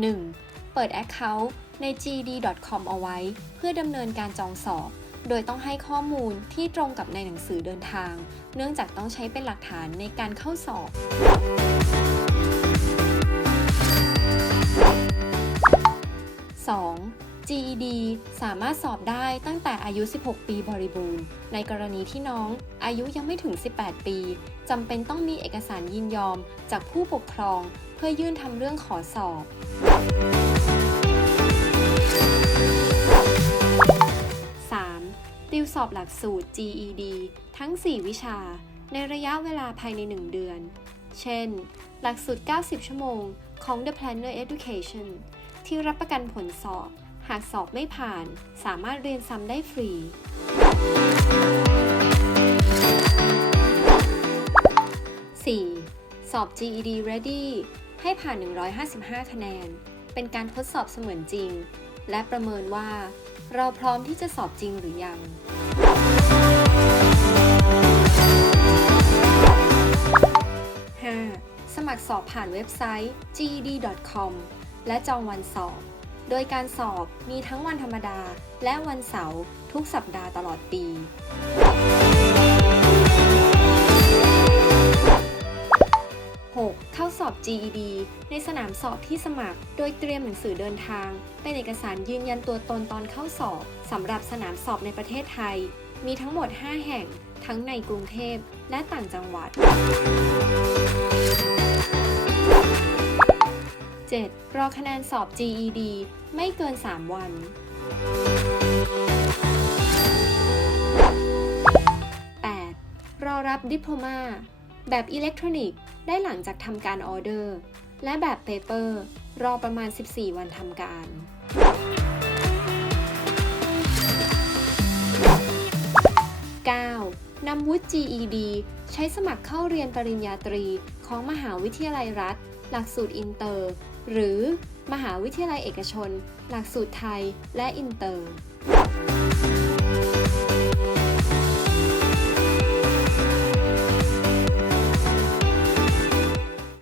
1. เปิด Account ใน gd.com เอาไว้ เพื่อดำเนินการจองสอบ โดยต้องให้ข้อมูลที่ตรงกับในหนังสือเดินทาง เนื่องจากต้องใช้เป็นหลักฐานในการเข้าสอบ 2. GED สามารถสอบได้ตั้งแต่อายุ 16 ปีบริบูรณ์ ในกรณีที่น้องอายุยังไม่ถึง 18 ปี จำเป็นต้องมีเอกสารยินยอมจากผู้ปกครอง พื่อยื่นทำเรื่องขอสอบ 3. ติวสอบหลักสูตร GED ทั้ง 4 วิชา ในระยะเวลาภายใน 1 เดือน เช่น หลักสูตร 90 ชั่วโมงของ The Planner Education ที่รับประกันผลสอบ หากสอบไม่ผ่าน สามารถเรียนซ้ำได้ฟรี 4. สอบ GED Ready ให้ผ่าน 155 คะแนน เป็นการทดสอบเสมือนจริง และประเมินว่า เราพร้อมที่จะสอบจริงหรือยัง 5. สมัครสอบผ่านเว็บไซต์ ged.com และจองวันสอบ โดยการสอบมีทั้งวันธรรมดา และวันเสาร์ทุกสัปดาห์ตลอดปี GED ในสนามสอบที่สมัคร โดยเตรียมหนังสือเดินทาง เป็นเอกสารยืนยันตัวตนตอนเข้าสอบสำหรับสนามสอบในประเทศไทย มีทั้งหมด 5 แห่ง ทั้งในกรุงเทพและต่างจังหวัด 7. รอคะแนนสอบ GED ไม่เกิน 3 วัน 8. รอรับดิพโพมาแบบอิเล็กทรอนิกส์ ได้หลังจากทำการออเดอร์ และแบบเปเปอร์ รอประมาณ 14 วันทำการ 9. นำวุฒิ GED ใช้สมัครเข้าเรียนปริญญาตรีของมหาวิทยาลัยรัฐ หลักสูตรอินเตอร์ หรือมหาวิทยาลัยเอกชน หลักสูตรไทยและอินเตอร์